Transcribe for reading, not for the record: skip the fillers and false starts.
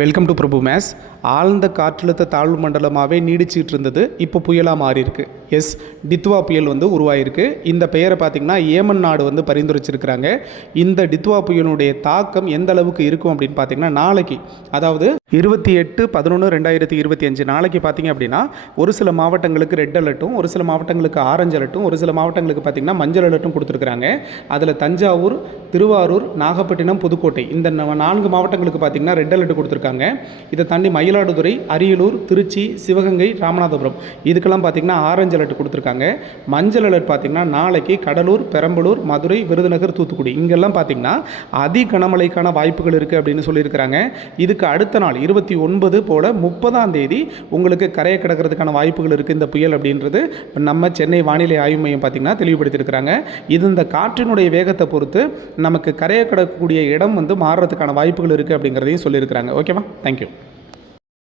Welcome to Prabhu maze. ஆழ்ந்த காற்றழுத்த தாழ்வு மண்டலமாகவே நீடிச்சிட்டு இருந்தது, இப்போ புயலாக மாறியிருக்கு. எஸ், டித்வா புயல் உருவாயிருக்கு. இந்த பெயரை பார்த்திங்கன்னா ஏமன் நாடு பரிந்துரைச்சிருக்கிறாங்க. இந்த டித்வா புயலுடைய தாக்கம் எந்த அளவுக்கு இருக்கும் அப்படின்னு பார்த்திங்கன்னா, நாளைக்கு, அதாவது 28/11/2025 நாளைக்கு பார்த்திங்க அப்படின்னா ஒரு சில மாவட்டங்களுக்கு ரெட் அலர்ட்டும், ஒரு சில மாவட்டங்களுக்கு ஆரஞ்சு அலர்ட்டும், ஒரு சில மாவட்டங்களுக்கு பார்த்திங்கன்னா மஞ்சள் அலர்ட்டும் கொடுத்துருக்குறாங்க. அதில் தஞ்சாவூர், திருவாரூர், நாகப்பட்டினம், புதுக்கோட்டை இந்த 4 மாவட்டங்களுக்கு பார்த்திங்கன்னா ரெட் அலர்ட் கொடுத்துருக்காங்க. இதை தாண்டி மயிலாடுதுறை, அரியலூர், திருச்சி, சிவகங்கை, ராமநாதபுரம் இதுக்கெல்லாம் பார்த்திங்கன்னா ஆரஞ்சு அலர்ட் கொடுத்துருக்காங்க. மஞ்சள் அலர்ட் பார்த்திங்கன்னா நாளைக்கு கடலூர், பெரம்பலூர், மதுரை, விருதுநகர், தூத்துக்குடி இங்கெல்லாம் பார்த்திங்கன்னா அதி கனமழைக்கான வாய்ப்புகள் இருக்குது அப்படின்னு சொல்லியிருக்கிறாங்க. இதுக்கு அடுத்த நாள் 29 போல் 30ஆம் தேதி உங்களுக்கு கரையை கிடக்கிறதுக்கான வாய்ப்புகள் இருக்குது இந்த புயல் அப்படின்றது நம்ம சென்னை வானிலை ஆய்வு மையம் பார்த்திங்கன்னா தெளிவுபடுத்தியிருக்கிறாங்க. இது இந்த காற்றினுடைய வேகத்தை பொறுத்து நமக்கு கரையை கிடக்கக்கூடிய இடம் மாறுறதுக்கான வாய்ப்புகள் இருக்குது அப்படிங்கிறதையும் சொல்லியிருக்கிறாங்க. ஓகேவா? தேங்க்யூ.